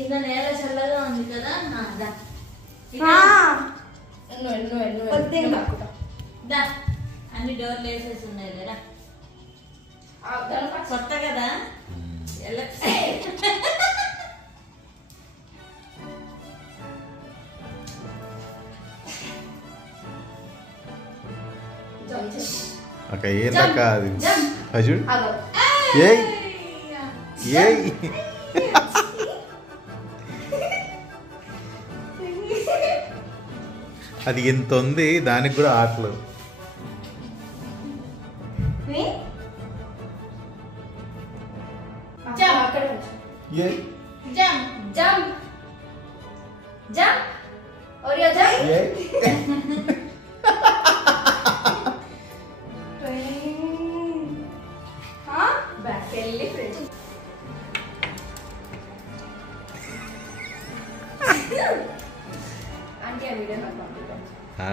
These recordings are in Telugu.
కింద నేల చల్లగా ఉంది కదా. అన్ని డోర్లు వేసేసి ఉన్నాయి కదా, కొత్త కదా. ఏంటక్క అది చూడు. అది ఎంత ఉంది, దానికి కూడా ఆటలు.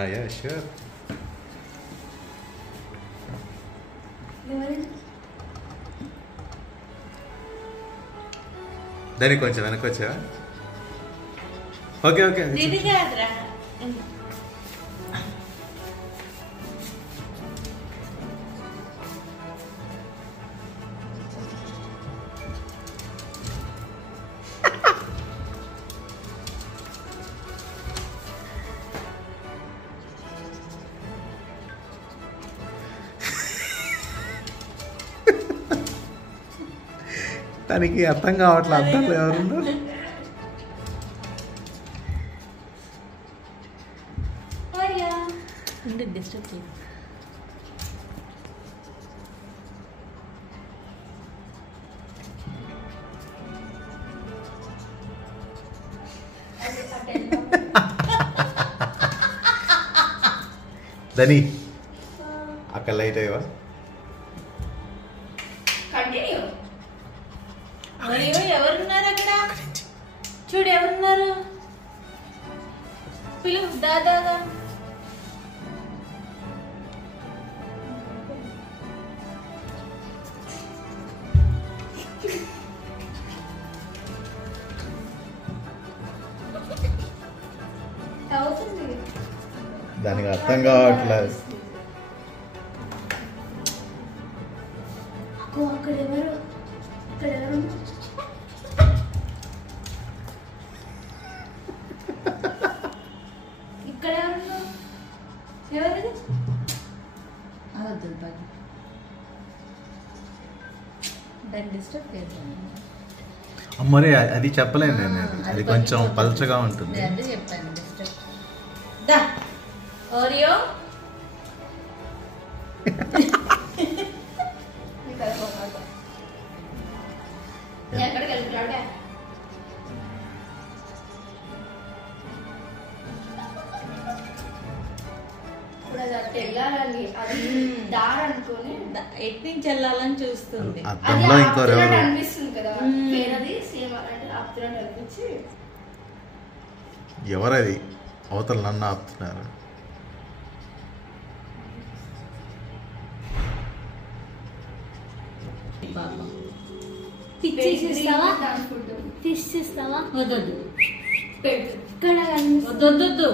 Yeah, sure. దానికి కొంచెం వెనక్కి వచ్చా. ఓకే ఓకే దానికి అర్థం కావట్లేదు. అర్థం ఎవరున్నారు? దని అక్కడ లైట్ అయ్యవా? ఎవరున్నారు అక్కడ? చూడు ఎవరున్నారు, పిలువు. దాదా దానికి అర్థం కావట్లేదు. అక్కడ ఎవరు, ఇక్కడ ఎవరు? ఇక్కడ ఎవరు? ఎవరిది? దాన్ని డిస్టర్బ్ చేద్దాం. మరి అది చెప్పలేను నేను. అది కొంచెం పల్చగా ఉంటుంది. అదే చెప్పాను డిస్టర్బ్. దా ఓరియో ఎక్కడికి వెళ్తున్నాడే? వెళ్ళాలని అది దారి అనుకుని ఎటు నుంచి వెళ్ళాలని చూస్తుంది. అనిపిస్తుంది కదా, వేరేది సేమ్ అలాంటి ఆపుతున్నట్టు అనిపించి. ఎవరది అవతల నన్ను ఆపుతున్నారు? వద్దు,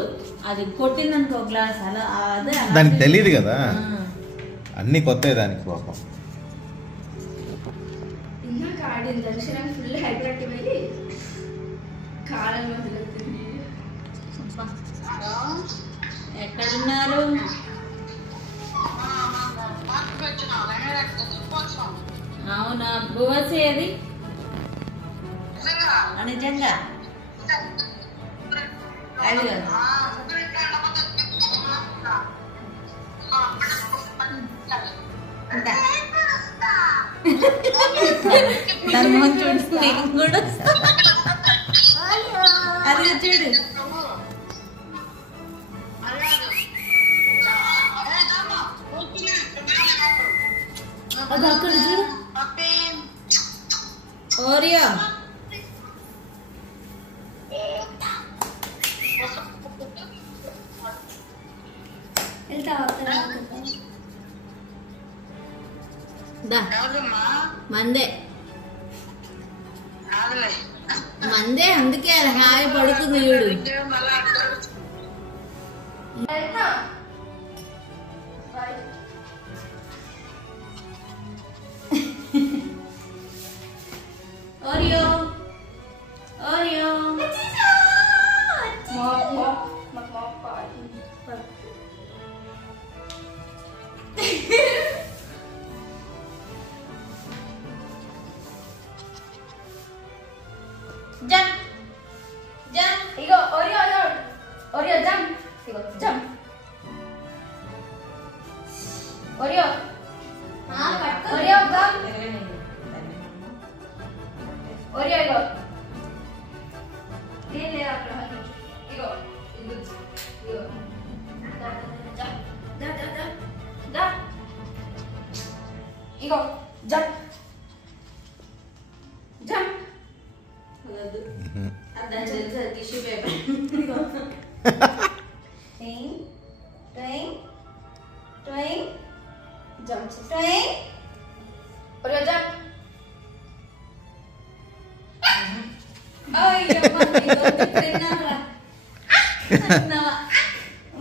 అది కొట్టిందనుకో గ్లాస్ అలా. అదే దానికి తెలియదు కదా, అన్ని కొత్త దానికి. పాపం ఫుల్ హైపర్ యాక్టివ్ అయ్యి కాలం ఎక్కడున్నారు? అవునా, భువసేది నిజంగా అది కదా. దాని మొహం చూస్తుంది కూడా. అది చూడు, అది అక్కడ చూడు. ఓరియో మందే అందే అందుకే అది హాయి పడుతుంది చూడు. Oreo Oreo jump jump. ఇగో ఓరియో ఓరియో జంప్. ఇగో jump. Oreo Oreo jump. Oreo ఇగో ఏం లేదు అక్కడ. ఇగో ఇగో ఇగో ఇగో జంప్ జంప్. అర్థం తెలుసా tissue paper. Train train train jump train Oreo jump.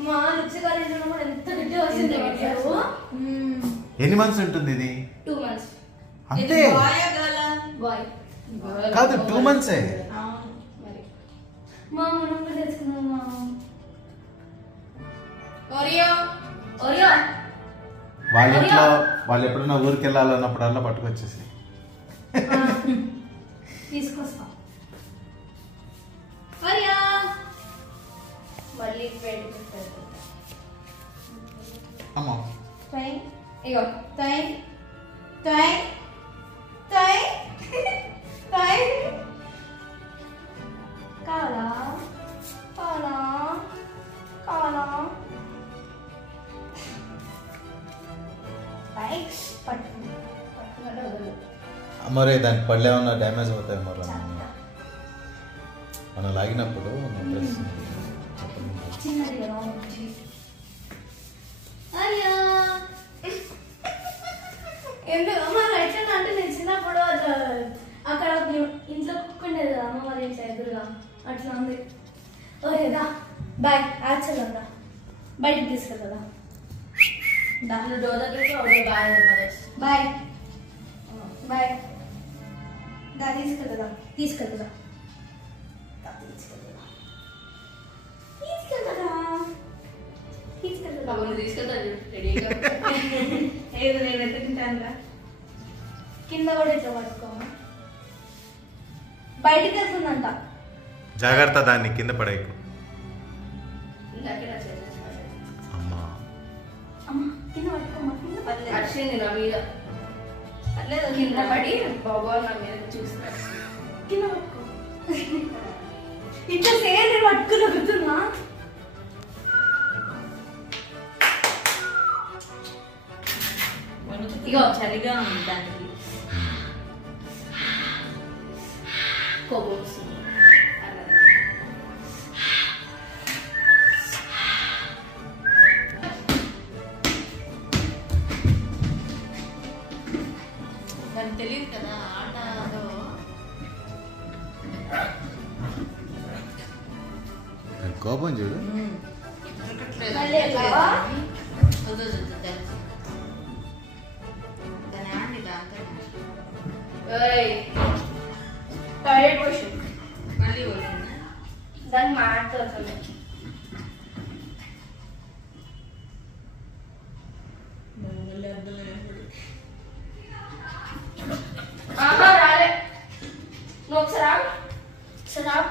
మా రుచిగా కూడా ఎంత గట్టిగా వస్తుంది. ఎన్ని మంత్స్ ఉంటుంది ఇది? 2 months. అంతే బాయ్ కాదు 2 months. మరి మా మనం కూడా తెచ్చుకున్నామా. ఓరియో ఓరియో వాళ్ళ ఇంట్లో వాళ్ళు ఎప్పుడైనా ఊరికి వెళ్ళాలన్నప్పుడల్లా పట్టుకొచ్చేసి తీసుకొస్తాం. ఓరియో మళ్ళీ అమ్మా ట్రైన్. ఇగో ట్రైన్ ట్రైన్ ట్రైన్ ట్రైన్. కావాలా కావాలా కావాలా. పట్టుకుంటే వదలు. మరి దానికి పళ్ళు ఏమన్నా డ్యామేజ్ అవుతాయి మరి మనం లాగినప్పుడు చిన్నది కదా. అయ్యా ఎందుకు అమ్మ ఎట్లా అంటే నేను చిన్నప్పుడు అక్కడ ఇంట్లో కుక్కుండేది కదా అమ్మ వాళ్ళ ఇంట్లో ఎదురుగా అట్లా ఉంది. ఓరేదా బాయ్ యాక్చువల్ అంతా బయటకు తీసుకెళ్తా. దాంట్లో డోర్ దగ్గర బాయ్ బాయ్ దా తీసుకెళ్తా తీసుకెళ్తా ఏదో నేను తింటాను. కింద కూడా ఇట్లా పట్టుకోమా. బయటికి వెళ్తుందంట. జాగ్రత్త దాన్ని కింద పడేయకు. అమ్మా అమ్మా కింద పట్టుకోమా. వచ్చింది నా మీద అట్లేదు కింద పడి బాబా నా మీద చూస్తాను. కింద పట్టుకో. ఇంత సేపు పట్టుకుని వస్తున్నా. ఇగో చలిగా ఉంది దానికి కోపం వస్తుంది. దానికి తెలియదు కదా ఆటలో. కోపం చూడు. మళ్ళీ వెళ్ళావా? టాయిలెట్ వాష్రూమ్ మళ్ళీ పోతుందా? దాన్ని మాట్లాడుతుంది. రాలే నువ్వు ఒకసారి ఒకసారి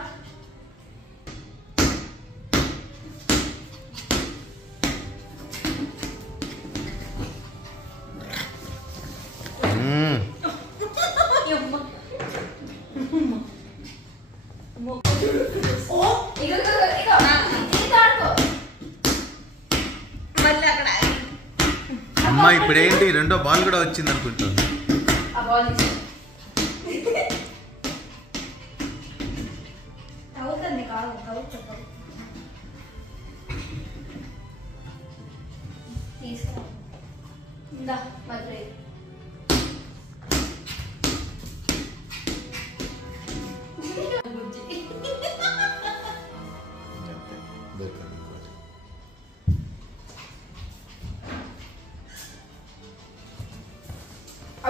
అమ్మా ఇప్పుడు ఏంటి రెండో బాల్ కూడా వచ్చింది అనుకుంటాను. అవుతుంది కాదు అవుతుంది. తీసుకో ఇందా మధ్య